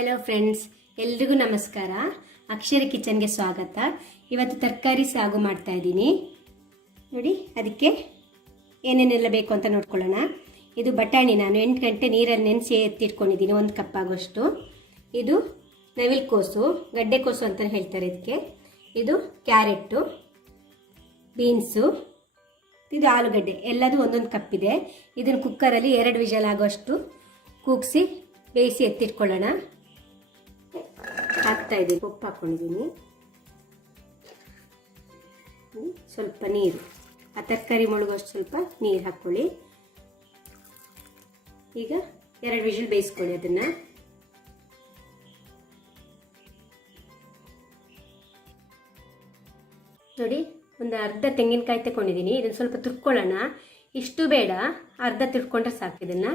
Hello friends, ಎಲ್ರಿಗೂ ನಮಸ್ಕಾರ. ಅಕ್ಷರ ಕಿಚನ್ಗೆ ಸ್ವಾಗತ. ಇವತ್ತು ತರಕಾರಿ ಸಾಗು ಮಾಡ್ತಾ ಇದ್ದೀನಿ ನೋಡಿ. ಅದಕ್ಕೆ ಏನೇನೆಲ್ಲ ಬೇಕು ಅಂತ ನೋಡ್ಕೊಳ್ಳೋಣ. ಇದು ಬಟಾಣಿ ನಾನು 8 ಗಂಟೆ ನೀರಲ್ಲಿ ನೆನೆಸಿ ಎತ್ತಿಟ್ಕೊಂಡಿದ್ದೀನಿ, 1 ಕಪ್ ಆಗೋಷ್ಟು. ಇದು ನವಿಲುಕೋಸು, ಗಡ್ಡೆಕೋಸು ಅಂತ ಹೇಳ್ತಾರೆ ಇದಕ್ಕೆ. ಇದು ಕ್ಯಾರೆಟು, ಬೀನ್ಸು, ಇದು ಆಲೂಗಡ್ಡೆ, ಎಲ್ಲದೂ 1 ಕಪ್ ಇದೆ. ಇದನ್ನು ಕುಕ್ಕರಲ್ಲಿ 2 ವಿಷಲ್ ಆಗೋಷ್ಟು ಕೂಗಿಸಿ ಬೇಯಿಸಿ ಎತ್ತಿಟ್ಕೊಳ್ಳೋಣ. ಹಾಕ್ತಾ ಇದ್ದೀನಿ, ಉಪ್ಪು ಹಾಕ್ಕೊಂಡಿದ್ದೀನಿ, ಸ್ವಲ್ಪ ನೀರು, ಆ ತರಕಾರಿ ಮುಳುಗೋಷ್ಟು ಸ್ವಲ್ಪ ನೀರು ಹಾಕ್ಕೊಳ್ಳಿ. ಈಗ 2 ವಿಷಲ್ ಬೇಯಿಸ್ಕೊಳ್ಳಿ ಅದನ್ನು. ನೋಡಿ, ಒಂದು ಅರ್ಧ ತೆಂಗಿನಕಾಯಿ ತಗೊಂಡಿದ್ದೀನಿ. ಇದನ್ನು ಸ್ವಲ್ಪ ತುರ್ಕೊಳ್ಳೋಣ. ಇಷ್ಟು ಬೇಡ, ಅರ್ಧ ತುರ್ಕೊಂಡ್ರೆ ಸಾಕು. ಇದನ್ನು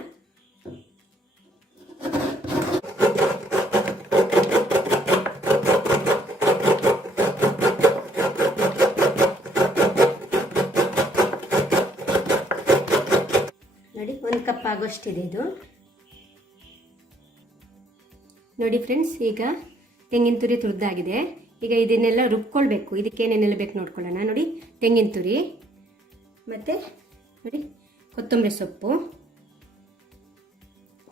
ನೋಡಿ, 1 ಕಪ್ ಆಗೋಷ್ಟಿದೆ ಇದು. ನೋಡಿ ಫ್ರೆಂಡ್ಸ್, ಈಗ ತೆಂಗಿನ ತುರಿ ತುರಿದಾಗಿದೆ. ಈಗ ಇದನ್ನೆಲ್ಲ ರುಬ್ಕೊಳ್ಬೇಕು. ಇದಕ್ಕೇನೇನೆಲ್ಲ ಬೇಕು ನೋಡ್ಕೊಳ್ಳೋಣ. ನೋಡಿ, ತೆಂಗಿನ ತುರಿ, ಮತ್ತು ನೋಡಿ ಕೊತ್ತಂಬರಿ ಸೊಪ್ಪು,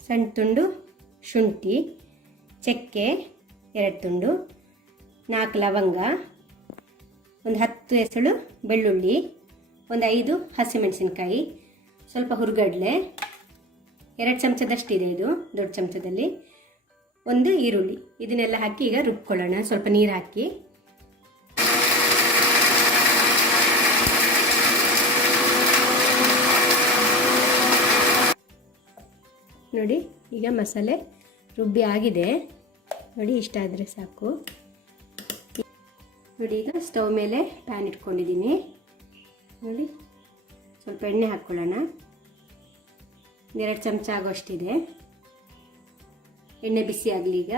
ಸಣ್ಣ ತುಂಡು ಶುಂಠಿ, ಚಕ್ಕೆ 2 ತುಂಡು, 4 ಲವಂಗ, ಒಂದು 10 ಎಸಳು ಬೆಳ್ಳುಳ್ಳಿ, ಒಂದು 5 ಹಸಿಮೆಣಸಿನಕಾಯಿ, ಸ್ವಲ್ಪ ಹುರಿಗಡಲೆ, 2 ಚಮಚದಷ್ಟಿದೆ ಇದು, ದೊಡ್ಡ ಚಮಚದಲ್ಲಿ, 1 ಈರುಳ್ಳಿ. ಇದನ್ನೆಲ್ಲ ಹಾಕಿ ಈಗ ರುಬ್ಕೊಳ್ಳೋಣ. ಸ್ವಲ್ಪ ನೀರು ಹಾಕಿ. ನೋಡಿ, ಈಗ ಮಸಾಲೆ ರುಬ್ಬಿ ಆಗಿದೆ. ನೋಡಿ, ಇಷ್ಟ ಆದರೆ ಸಾಕು. ನೋಡಿ, ಈಗ ಸ್ಟವ್ ಮೇಲೆ ಪ್ಯಾನ್ ಇಟ್ಕೊಂಡಿದ್ದೀನಿ. ನೋಡಿ, ಸ್ವಲ್ಪ ಎಣ್ಣೆ ಹಾಕ್ಕೊಳ್ಳೋಣ. 2 ಚಮಚ ಆಗೋಷ್ಟಿದೆ. ಎಣ್ಣೆ ಬಿಸಿ ಆಗಲಿ ಈಗ.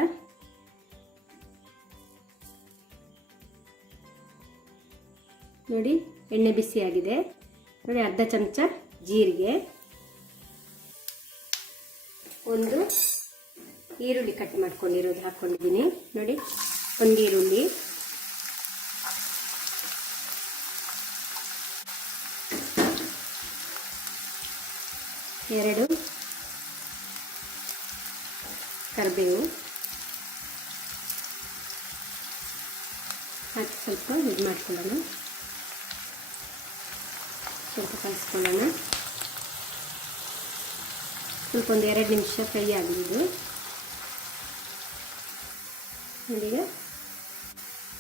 ನೋಡಿ, ಎಣ್ಣೆ ಬಿಸಿ ಆಗಿದೆ. ನೋಡಿ, ಅರ್ಧ ಚಮಚ ಜೀರಿಗೆ, 1 ಈರುಳ್ಳಿ ಕಟ್ ಮಾಡ್ಕೊಂಡಿರೋದು ಹಾಕ್ಕೊಂಡಿದ್ದೀನಿ. ನೋಡಿ, 1 ಈರುಳ್ಳಿ, 2 ಕರಿಬೇವು ಹಾಕಿ ಸ್ವಲ್ಪ ಇದು ಮಾಡ್ಕೊಳ್ಳೋಣ. ಸ್ವಲ್ಪ ಕಲಿಸ್ಕೊಳ್ಳೋಣ. ಸ್ವಲ್ಪ ಒಂದು 2 ನಿಮಿಷ ಫ್ರೈ ಆಗಲಿದ್ದು. ನೋಡಿ, ಈಗ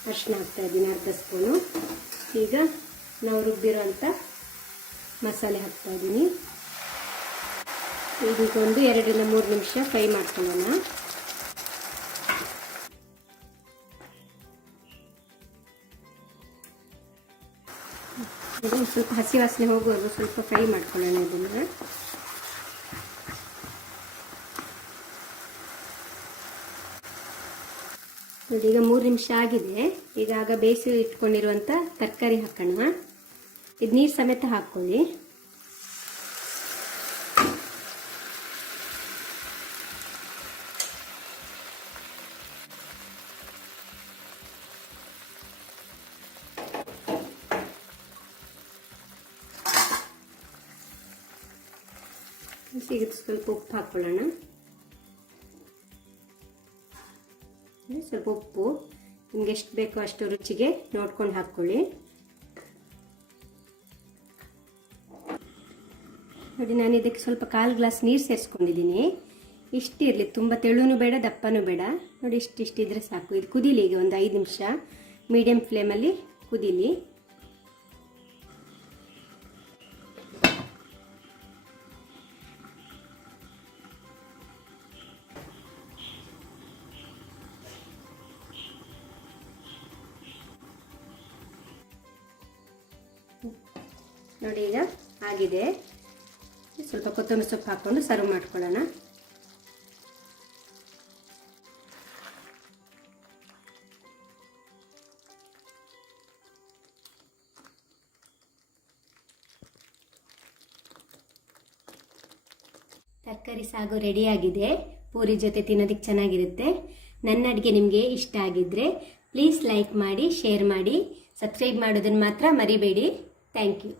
ಅರಿಶಿನ ಹಾಕ್ತಾ ಇದ್ದೀನಿ, ಅರ್ಧ ಸ್ಪೂನು. ಈಗ ನಾವು ರುಬ್ಬಿರೋಂಥ ಮಸಾಲೆ ಹಾಕ್ತಾ ಇದ್ದೀನಿ. ಇದಕ್ಕೊಂದು 2 ರಿಂದ 3 ನಿಮಿಷ ಫ್ರೈ ಮಾಡ್ಕೊಳ್ಳೋಣ. ಸ್ವಲ್ಪ ಹಸಿ ವಾಸನೆ ಹೋಗುವಾಗ ಸ್ವಲ್ಪ ಫ್ರೈ ಮಾಡ್ಕೊಳ್ಳೋಣ ಇದನ್ನು. ನೋಡಿ, ಈಗ 3 ನಿಮಿಷ ಆಗಿದೆ. ಈಗ ಬೇಯಿಸಿ ಇಟ್ಕೊಂಡಿರುವಂಥ ತರಕಾರಿ ಹಾಕೋಣ. ಇದು ನೀರು ಸಮೇತ ಹಾಕ್ಕೊಳ್ಳಿ. ಸಿಗುತ್ತೆ, ಸ್ವಲ್ಪ ಉಪ್ಪು ಹಾಕ್ಕೊಳ್ಳೋಣ. ಸ್ವಲ್ಪ ಉಪ್ಪು ನಿಮ್ಗೆ ಎಷ್ಟು ಬೇಕೋ ಅಷ್ಟು ರುಚಿಗೆ ನೋಡ್ಕೊಂಡು ಹಾಕ್ಕೊಳ್ಳಿ. ನೋಡಿ, ನಾನು ಇದಕ್ಕೆ ಸ್ವಲ್ಪ 1/4 ಗ್ಲಾಸ್ ನೀರು ಸೇರಿಸ್ಕೊಂಡಿದ್ದೀನಿ. ಇಷ್ಟಿರಲಿ, ತುಂಬ ತೆಳುನೂ ಬೇಡ, ದಪ್ಪನೂ ಬೇಡ. ನೋಡಿ, ಇಷ್ಟಿದ್ರೆ ಸಾಕು. ಇದು ಕುದೀಲಿ ಈಗ ಒಂದು 5 ನಿಮಿಷ ಮೀಡಿಯಂ ಫ್ಲೇಮಲ್ಲಿ ಕುದೀಲಿ. ನೋಡಿ, ಈಗ ಆಗಿದೆ. ಸ್ವಲ್ಪ ಕೊತ್ತಂಬರಿ ಸೊಪ್ಪು ಹಾಕ್ಕೊಂಡು ಸರ್ವ್ ಮಾಡ್ಕೊಳ್ಳೋಣ. ತರಕಾರಿ ಸಾಗು ರೆಡಿಯಾಗಿದೆ. ಪೂರಿ ಜೊತೆ ತಿನ್ನೋದಕ್ಕೆ ಚೆನ್ನಾಗಿರುತ್ತೆ. ನನ್ನ ಅಡುಗೆ ನಿಮಗೆ ಇಷ್ಟ ಆಗಿದ್ದರೆ ಪ್ಲೀಸ್ ಲೈಕ್ ಮಾಡಿ, ಶೇರ್ ಮಾಡಿ, ಸಬ್ಸ್ಕ್ರೈಬ್ ಮಾಡೋದನ್ನು ಮಾತ್ರ ಮರಿಬೇಡಿ. Thank you.